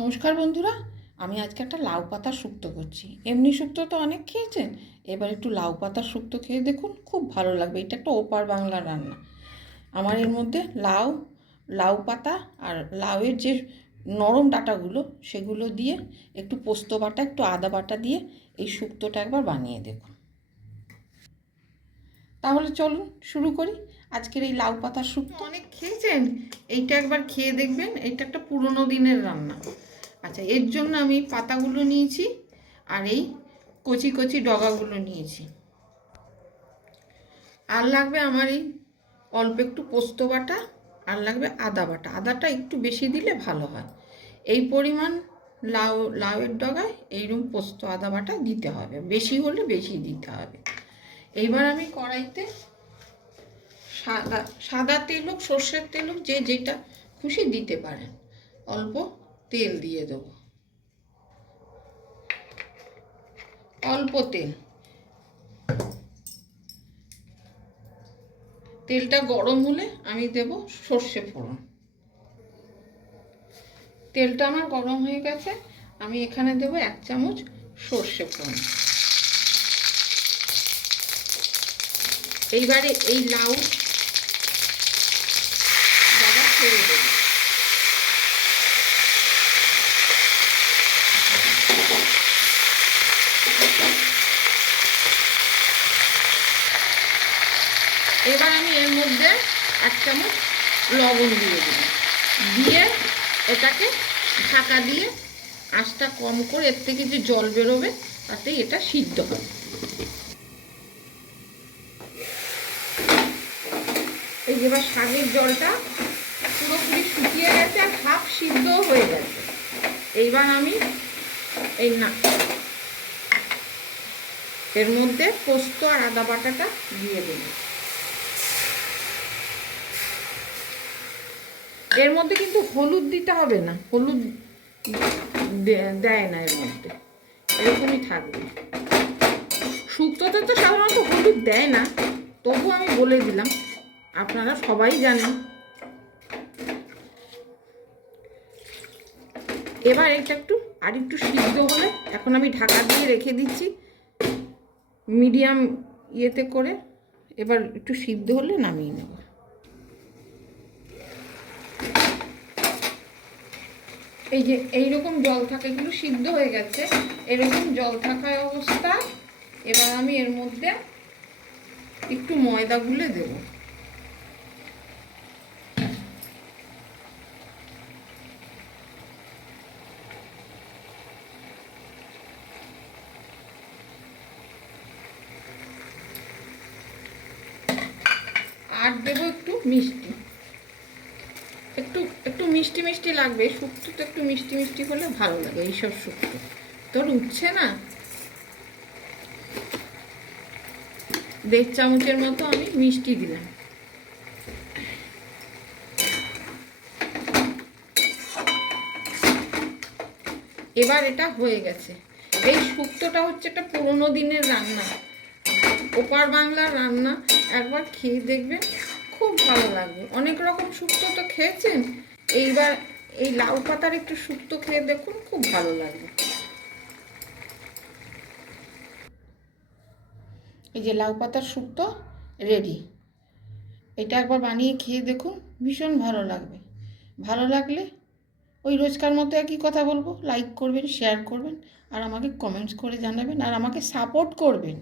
নমস্কার বন্ধুরা, আমি আজকে একটা লাউ পাতার শুক্তো করছি। এমনি শুক্তো তো অনেক খেয়েছেন, এবার একটু লাউ পাতার শুক্তো খেয়ে দেখুন, খুব ভালো লাগবে। এটা একটা ওপার বাংলার রান্না। আমার এর মধ্যে লাউ পাতা আর লাউয়ের যে নরম ডাঁটাগুলো সেগুলো দিয়ে একটু পোস্ত বাটা, একটু আদা বাটা দিয়ে এই শুক্তোটা একবার বানিয়ে দেখুন। তাহলে চলুন শুরু করি আজকের এই লাউ পাতার শুক্তো। অনেক খেয়েছেন, এইটা একবার খেয়ে দেখবেন। এটা একটা পুরনো দিনের রান্না। আচ্ছা, এর জন্য আমি পাতাগুলো নিয়েছি আর এই কচি কচি ডগাগুলো নিয়েছি। আর লাগবে আমার এই অল্প একটু পোস্ত বাটা, আর লাগবে আদা বাটা। আদাটা একটু বেশি দিলে ভালো হয়। এই পরিমাণ লাউয়ের ডগায় এইরকম পোস্ত আদা বাটা দিতে হবে, বেশি হলে বেশি দিতে হবে। এইবার আমি কড়াইতে সাদা তেল হোক, সর্ষের তেল হোক, যে যেটা খুশি দিতে পারেন, অল্প তেল দিয়ে দেবো। অল্প তেলটা গরম হলে আমি দেব সর্ষে ফোড়ন। তেলটা আমার গরম হয়ে গেছে, আমি এখানে দেব 1 চামচ সর্ষে ফোড়ন। এইবারে এই লাউ দাদা ছেড়ে দেব। এবার আমি এর মধ্যে 1 চামচ লবণ দিয়ে দেব, দিয়ে এটাকে ঢাকা দিয়ে আঁচটা কম করে, এর থেকে যে জল বেরোবে তাতেই এটা সিদ্ধ হবে। এই যে এবার শাকের জলটা পুরোপুরি শুকিয়ে গেছে আর হাফ সিদ্ধ হয়ে গেছে। এইবার আমি এর মধ্যে পোস্ত আর আদা বাটাটা দিয়ে দেব। এর মধ্যে কিন্তু হলুদ দিতে হবে না, হলুদ দেয় না এর মধ্যে, এরকমই থাকবে। শুক্তোতে তো সাধারণত হলুদ দেয় না, তবু আমি বলে দিলাম, আপনারা সবাই জানেন। এবার এটা একটু সিদ্ধ হলে, এখন আমি ঢাকা দিয়ে রেখে দিচ্ছি মিডিয়াম ইয়েতে করে। এবার একটু সিদ্ধ হলে নামিয়ে নেব। এই যে এইরকম জল থাকে, এগুলো সিদ্ধ হয়ে গেছে, এরকম জল থাকা অবস্থা। এবার আমি এর মধ্যে একটু ময়দা গুলে দেব। আর দেবো একটু মিষ্টি, একটু মিষ্টি মিষ্টি লাগবে। শুক্তো তো একটু মিষ্টি মিষ্টি হলে ভালো লাগে। এইসব শুক্তো তোর উঠছে না, 1.5 চামচের মতো আমি মিষ্টি দিলাম। এবার এটা হয়ে গেছে। এই শুক্তোটা হচ্ছে একটা পুরোনো দিনের রান্না, ওপার বাংলার রান্না। একবার খেয়ে দেখবেন, খুব ভালো লাগবে। অনেক রকম শুক্তো তো খেয়েছেন, এইবার এই লাউ পাতার একটু শুক্তো খেয়ে দেখুন, খুব ভালো লাগবে। এই যে লাউ পাতার শুক্তো রেডি। এটা একবার বানিয়ে খেয়ে দেখুন, ভীষণ ভালো লাগবে। ভালো লাগলে ওই রোজকার মতো একই কথা বলবো, লাইক করবেন, শেয়ার করবেন, আর আমাকে কমেন্টস করে জানাবেন, আর আমাকে সাপোর্ট করবেন।